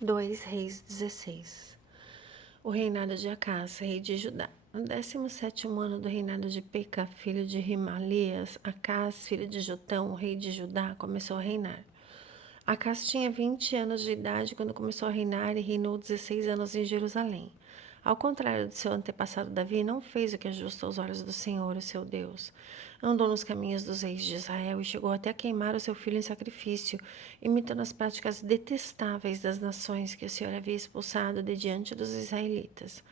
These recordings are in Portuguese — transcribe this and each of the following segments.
2 Reis 16. O reinado de Acás, rei de Judá. No 17º ano do reinado de Peca, filho de Rimalias, Acás, filho de Jotão, rei de Judá, começou a reinar. Acás tinha 20 anos de idade quando começou a reinar e reinou 16 anos em Jerusalém. Ao contrário de seu antepassado Davi, não fez o que é justo aos olhos do Senhor, o seu Deus. Andou nos caminhos dos reis de Israel e chegou até a queimar o seu filho em sacrifício, imitando as práticas detestáveis das nações que o Senhor havia expulsado de diante dos israelitas.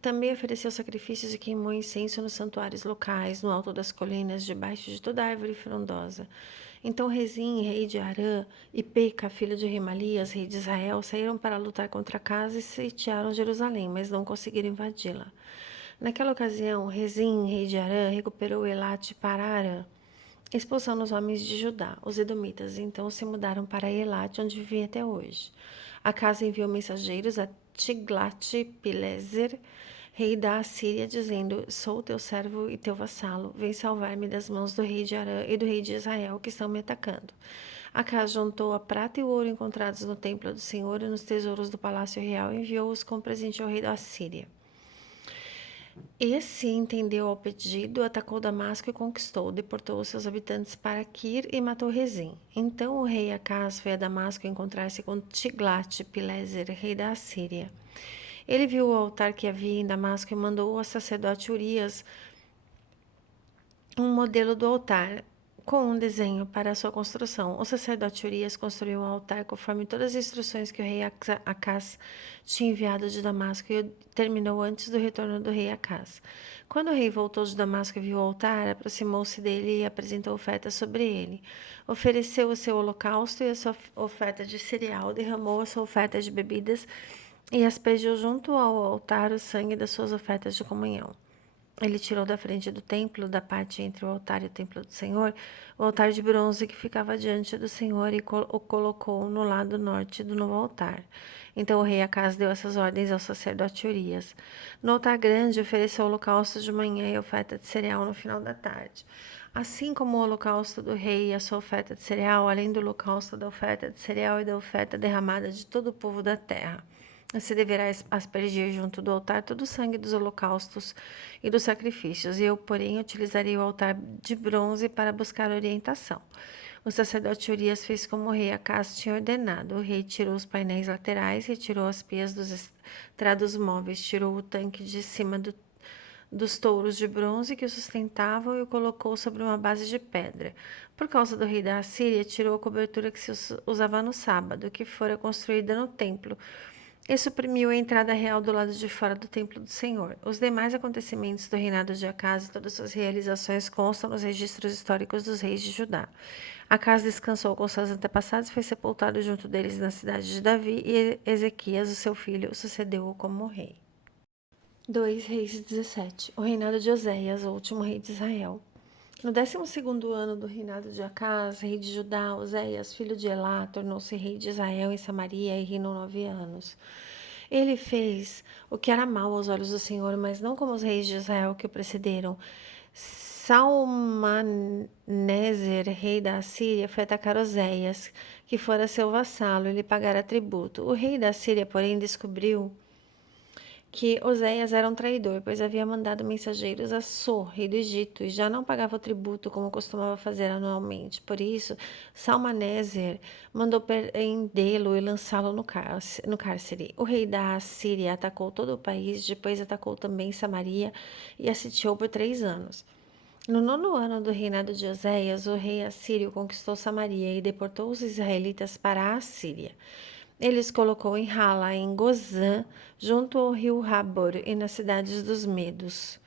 Também ofereceu sacrifícios e queimou incenso nos santuários locais, no alto das colinas, debaixo de toda árvore frondosa. Então Rezim, rei de Arã, e Peca, filho de Remalias, rei de Israel, saíram para lutar contra Acás e sitiaram Jerusalém, mas não conseguiram invadi-la. Naquela ocasião, Rezim, rei de Arã, recuperou Elate para Arã, expulsando os homens de Judá, os edomitas. Então se mudaram para Elate, onde vivem até hoje. Acas enviou mensageiros a Tiglat-Pileser, rei da Assíria, dizendo: Sou teu servo e teu vassalo. Vem salvar-me das mãos do rei de Arã e do rei de Israel, que estão me atacando. Acas juntou a prata e o ouro encontrados no templo do Senhor e nos tesouros do palácio real e enviou-os como presente ao rei da Assíria. Esse entendeu ao pedido, atacou Damasco e conquistou, deportou os seus habitantes para Quir e matou Rezim. Então o rei Acaz foi a Damasco encontrar-se com Tiglat-Pileser, rei da Assíria. Ele viu o altar que havia em Damasco e mandou ao sacerdote Urias um modelo do altar com um desenho para a sua construção. O sacerdote Urias construiu um altar conforme todas as instruções que o rei Acaz tinha enviado de Damasco e terminou antes do retorno do rei Acaz. Quando o rei voltou de Damasco e viu o altar, aproximou-se dele e apresentou ofertas sobre ele. Ofereceu o seu holocausto e a sua oferta de cereal, derramou a sua oferta de bebidas e aspergiu junto ao altar o sangue das suas ofertas de comunhão. Ele tirou da frente do templo, da parte entre o altar e o templo do Senhor, o altar de bronze que ficava diante do Senhor e o colocou no lado norte do novo altar. Então o rei Acaz deu essas ordens ao sacerdote Urias. No altar grande ofereceu holocausto de manhã e oferta de cereal no final da tarde. Assim como o holocausto do rei e a sua oferta de cereal, além do holocausto da oferta de cereal e da oferta derramada de todo o povo da terra. Você deverá aspergir junto do altar todo o sangue dos holocaustos e dos sacrifícios. Eu, porém, utilizarei o altar de bronze para buscar orientação. O sacerdote Urias fez como o rei Acaz tinha ordenado. O rei tirou os painéis laterais, retirou as pias dos estrados móveis, tirou o tanque de cima dos touros de bronze que o sustentavam e o colocou sobre uma base de pedra. Por causa do rei da Assíria, tirou a cobertura que se usava no sábado, que fora construída no templo, e suprimiu a entrada real do lado de fora do templo do Senhor. Os demais acontecimentos do reinado de Acaz e todas suas realizações constam nos registros históricos dos reis de Judá. Acaz descansou com seus antepassados e foi sepultado junto deles na cidade de Davi, e Ezequias, o seu filho, sucedeu-o como rei. 2 Reis 17. O reinado de Oséias, o último rei de Israel. No 12º ano do reinado de Acaz, rei de Judá, Oséias, filho de Elá, tornou-se rei de Israel em Samaria e reinou 9 anos. Ele fez o que era mal aos olhos do Senhor, mas não como os reis de Israel que o precederam. Salmaneser, rei da Assíria, foi atacar Oséias, que fora seu vassalo, e lhe pagara tributo. O rei da Assíria, porém, descobriu que Oséias era um traidor, pois havia mandado mensageiros a So, rei do Egito, e já não pagava o tributo como costumava fazer anualmente. Por isso, Salmaneser mandou prendê-lo e lançá-lo no cárcere. O rei da Assíria atacou todo o país, depois atacou também Samaria e a sitiou por 3 anos. No 9º ano do reinado de Oséias, o rei assírio conquistou Samaria e deportou os israelitas para a Assíria. Ele os colocou em Hala, em Gozã, junto ao rio Habor e nas cidades dos Medos.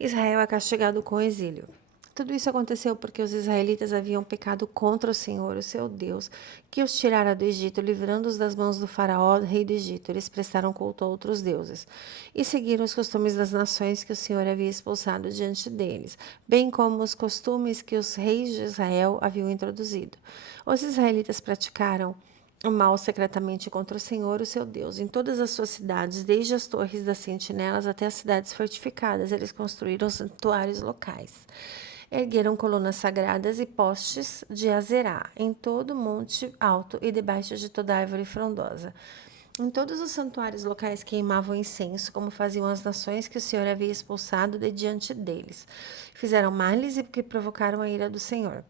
Israel é castigado com exílio. Tudo isso aconteceu porque os israelitas haviam pecado contra o Senhor, o seu Deus, que os tirara do Egito, livrando-os das mãos do faraó, rei do Egito. Eles prestaram culto a outros deuses e seguiram os costumes das nações que o Senhor havia expulsado diante deles, bem como os costumes que os reis de Israel haviam introduzido. Os israelitas praticaram o mal secretamente contra o Senhor, o seu Deus. Em todas as suas cidades, desde as torres das sentinelas até as cidades fortificadas, eles construíram santuários locais. Ergueram colunas sagradas e postes de Azerá em todo o monte alto e debaixo de toda árvore frondosa. Em todos os santuários locais queimavam incenso, como faziam as nações que o Senhor havia expulsado de diante deles. Fizeram males e que provocaram a ira do Senhor.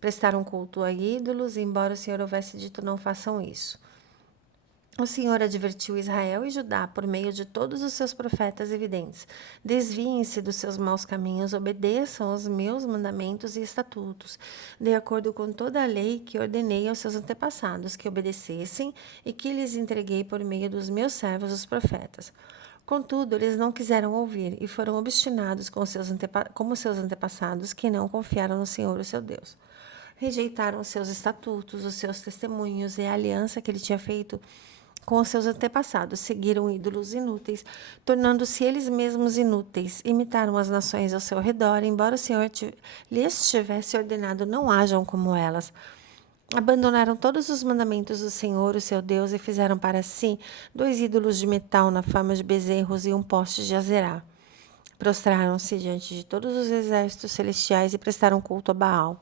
Prestaram culto a ídolos, embora o Senhor houvesse dito não façam isso. O Senhor advertiu Israel e Judá por meio de todos os seus profetas evidentes. Desviem-se dos seus maus caminhos, obedeçam aos meus mandamentos e estatutos, de acordo com toda a lei que ordenei aos seus antepassados que obedecessem e que lhes entreguei por meio dos meus servos, os profetas. Contudo, eles não quiseram ouvir e foram obstinados como seus antepassados, que não confiaram no Senhor, o seu Deus. Rejeitaram os seus estatutos, os seus testemunhos e a aliança que ele tinha feito com os seus antepassados, seguiram ídolos inúteis, tornando-se eles mesmos inúteis. Imitaram as nações ao seu redor, embora o Senhor lhes tivesse ordenado não hajam como elas. Abandonaram todos os mandamentos do Senhor, o seu Deus, e fizeram para si 2 ídolos de metal na forma de bezerros e um poste de Azerá. Prostraram-se diante de todos os exércitos celestiais e prestaram culto a Baal.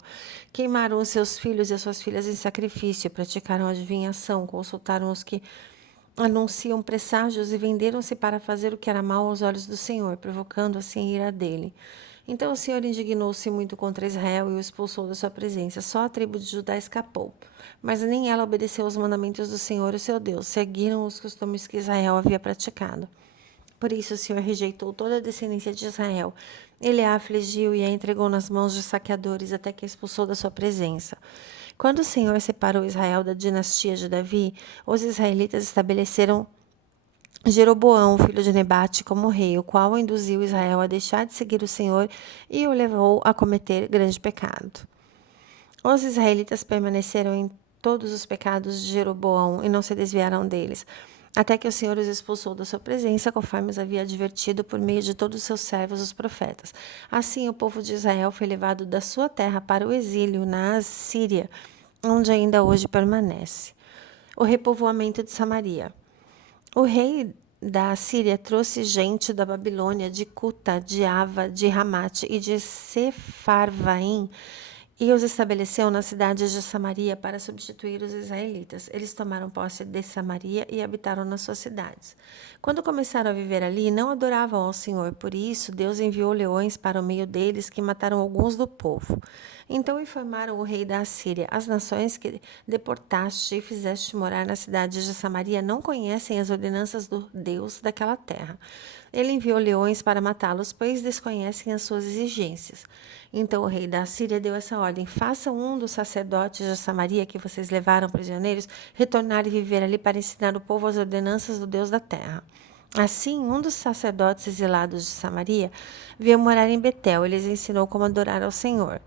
Queimaram os seus filhos e as suas filhas em sacrifício, praticaram adivinhação, consultaram os que anunciam presságios e venderam-se para fazer o que era mal aos olhos do Senhor, provocando assim a ira dele. Então o Senhor indignou-se muito contra Israel e o expulsou da sua presença. Só a tribo de Judá escapou. Mas nem ela obedeceu aos mandamentos do Senhor, o seu Deus. Seguiram os costumes que Israel havia praticado. Por isso o Senhor rejeitou toda a descendência de Israel. Ele a afligiu e a entregou nas mãos dos saqueadores até que a expulsou da sua presença. Quando o Senhor separou Israel da dinastia de Davi, os israelitas estabeleceram Jeroboão, filho de Nebate, como rei, o qual induziu Israel a deixar de seguir o Senhor e o levou a cometer grande pecado. Os israelitas permaneceram em todos os pecados de Jeroboão e não se desviaram deles, até que o Senhor os expulsou da sua presença, conforme os havia advertido por meio de todos os seus servos, os profetas. Assim, o povo de Israel foi levado da sua terra para o exílio na Assíria, onde ainda hoje permanece. O repovoamento de Samaria. O rei da Assíria trouxe gente da Babilônia, de Cuta, de Ava, de Ramate e de Sefarvaim, e os estabeleceu nas cidades de Samaria para substituir os israelitas. Eles tomaram posse de Samaria e habitaram nas suas cidades. Quando começaram a viver ali, não adoravam ao Senhor. Por isso, Deus enviou leões para o meio deles, que mataram alguns do povo. Então informaram o rei da Assíria: as nações que deportaste e fizeste morar nas cidades de Samaria não conhecem as ordenanças do Deus daquela terra. Ele enviou leões para matá-los, pois desconhecem as suas exigências. Então o rei da Assíria deu essa ordem: façam um dos sacerdotes de Samaria que vocês levaram prisioneiros retornar e viver ali para ensinar o povo as ordenanças do Deus da terra. Assim, um dos sacerdotes exilados de Samaria veio morar em Betel. Ele lhes ensinou como adorar ao Senhor.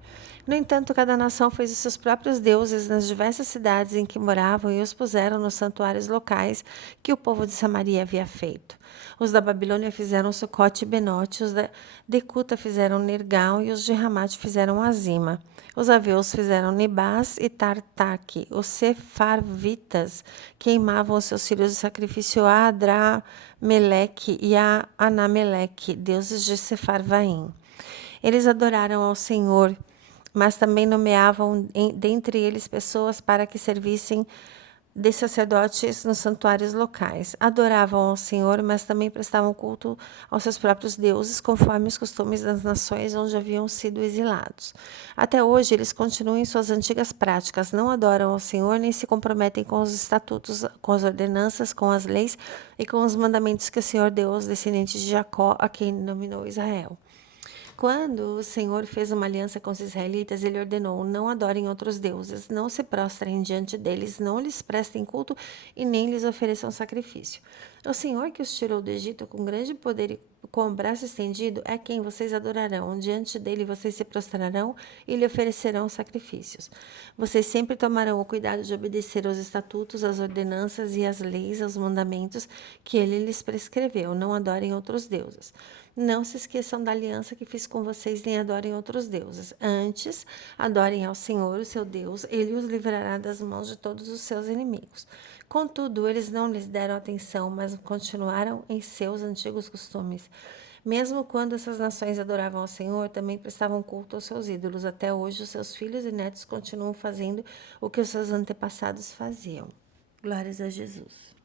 No entanto, cada nação fez os seus próprios deuses nas diversas cidades em que moravam e os puseram nos santuários locais que o povo de Samaria havia feito. Os da Babilônia fizeram Sucote e Benote, os da Decuta fizeram Nergal e os de Ramate fizeram Azima. Os aveus fizeram Nebás e Tartaque. Os sefarvitas queimavam os seus filhos de sacrifício a Adrameleque e a Anameleque, deuses de Sefarvaim. Eles adoraram ao Senhor, mas também nomeavam dentre eles pessoas para que servissem de sacerdotes nos santuários locais. Adoravam ao Senhor, mas também prestavam culto aos seus próprios deuses, conforme os costumes das nações onde haviam sido exilados. Até hoje, eles continuam em suas antigas práticas, não adoram ao Senhor, nem se comprometem com os estatutos, com as ordenanças, com as leis e com os mandamentos que o Senhor deu aos descendentes de Jacó, a quem nominou Israel. Quando o Senhor fez uma aliança com os israelitas, ele ordenou: não adorem outros deuses, não se prostrem diante deles, não lhes prestem culto e nem lhes ofereçam sacrifício. O Senhor que os tirou do Egito com grande poder e com o braço estendido é quem vocês adorarão. Diante dele vocês se prostrarão e lhe oferecerão sacrifícios. Vocês sempre tomarão o cuidado de obedecer aos estatutos, às ordenanças e às leis, aos mandamentos que ele lhes prescreveu. Não adorem outros deuses. Não se esqueçam da aliança que fiz com vocês, nem adorem outros deuses. Antes, adorem ao Senhor, o seu Deus. Ele os livrará das mãos de todos os seus inimigos. Contudo, eles não lhes deram atenção, mas continuaram em seus antigos costumes. Mesmo quando essas nações adoravam ao Senhor, também prestavam culto aos seus ídolos. Até hoje, os seus filhos e netos continuam fazendo o que os seus antepassados faziam. Glórias a Jesus.